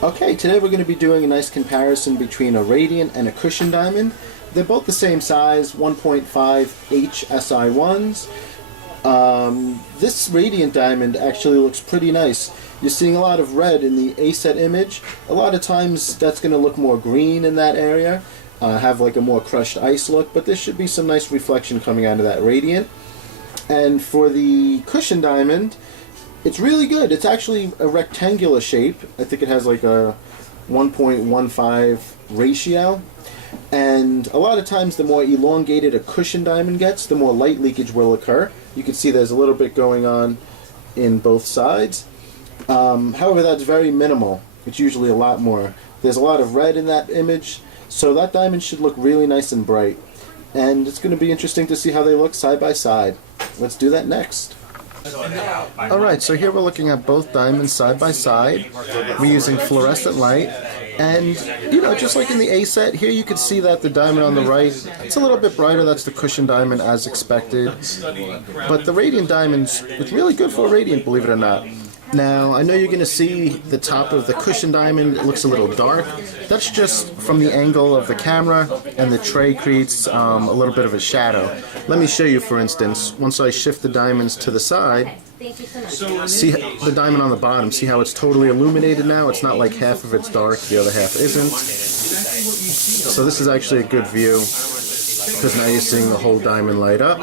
Okay, today we're going to be doing a nice comparison between a radiant and a cushion diamond. They're both the same size, 1.5 H SI1s. This radiant diamond actually looks pretty nice. You're seeing a lot of red in the A-set image. A lot of times that's going to look more green in that area, have like a more crushed ice look, but there should be some nice reflection coming out of that radiant. And for the cushion diamond, it's really good. It's actually a rectangular shape. I think it has like a 1.15 ratio. And a lot of times the more elongated a cushion diamond gets, the more light leakage will occur. You can see there's a little bit going on in both sides. However, that's very minimal. It's usually a lot more. There's a lot of red in that image, so that diamond should look really nice and bright. And it's going to be interesting to see how they look side by side. Let's do that next. Alright, so here we're looking at both diamonds side by side. We're using fluorescent light. And, you know, just like in the A set, here you can see that the diamond on the right, it's a little bit brighter. That's the cushion diamond as expected. But the radiant diamond, it's really good for a radiant, believe it or not. Now, I know you're going to see the top of the cushion diamond, it looks a little dark. That's just from the angle of the camera, and the tray creates a little bit of a shadow. Let me show you, for instance. Once I shift the diamonds to the side, see the diamond on the bottom, see how it's totally illuminated now? It's not like half of it's dark, the other half isn't. So this is actually a good view, because now you're seeing the whole diamond light up.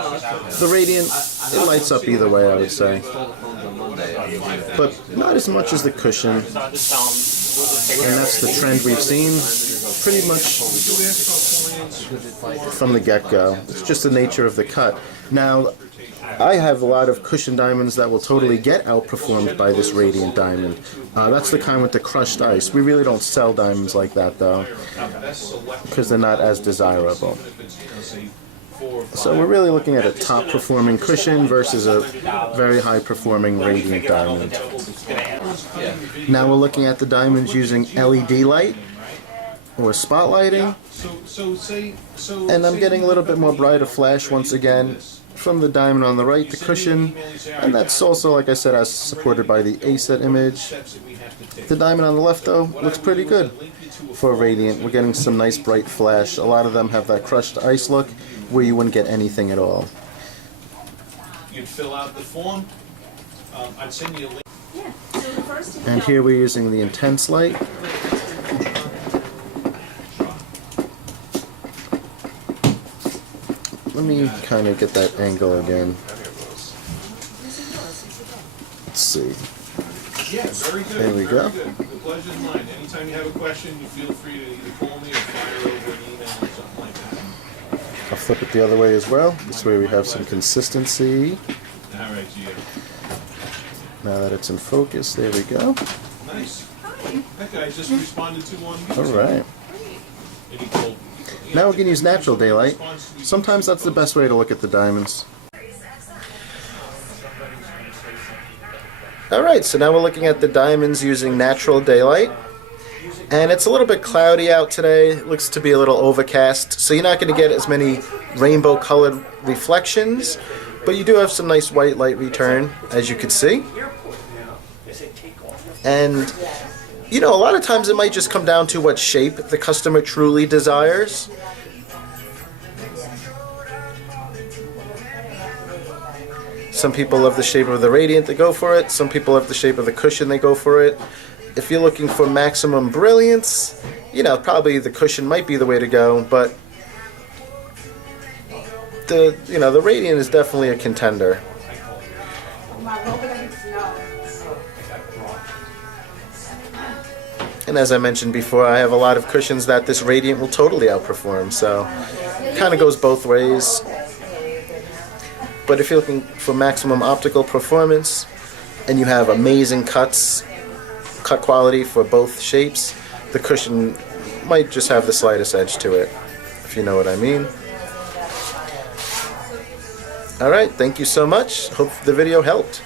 The radiant, it lights up either way, I would say. But not as much as the cushion. And that's the trend we've seen pretty much from the get-go. It's just the nature of the cut. Now, I have a lot of cushion diamonds that will totally get outperformed by this radiant diamond. That's the kind with the crushed ice. We really don't sell diamonds like that, though, because they're not as desirable. So we're really looking at a top performing cushion versus a very high performing radiant diamond. Now we're looking at the diamonds using LED light or spotlighting, and I'm getting a little bit more brighter flash once again from the diamond on the right, the cushion, and that's also, like I said, as supported by the A-set image. The diamond on the left, though, looks pretty good for a radiant. We're getting some nice bright flash. A lot of them have that crushed ice look where you wouldn't get anything at all. You'd fill out the form. I'd send you a link. And here we're using the intense light. Let me kind of get that angle again. Let's see. Yeah, very good. There we go. The pleasure's mine. Anytime you have a question, you feel free to either call me or fire over an email or something like that. I'll flip it the other way as well. This way we have some consistency. All right, Gio. Now that it's in focus, there we go. Nice. That guy just responded to one. All right. And he told, Now we can use natural daylight. Sometimes that's the best way to look at the diamonds. Alright, so now we're looking at the diamonds using natural daylight. And it's a little bit cloudy out today. It looks to be a little overcast. So you're not going to get as many rainbow colored reflections. But you do have some nice white light return, as you can see. And, you know, a lot of times it might just come down to what shape the customer truly desires. Some people love the shape of the radiant, they go for it. Some people love the shape of the cushion, they go for it. If you're looking for maximum brilliance, you know, probably the cushion might be the way to go, but the radiant is definitely a contender. And as I mentioned before, I have a lot of cushions that this radiant will totally outperform, so it kind of goes both ways. But if you're looking for maximum optical performance and you have amazing cut quality for both shapes, the cushion might just have the slightest edge to it, if you know what I mean. Alright, thank you so much. Hope the video helped.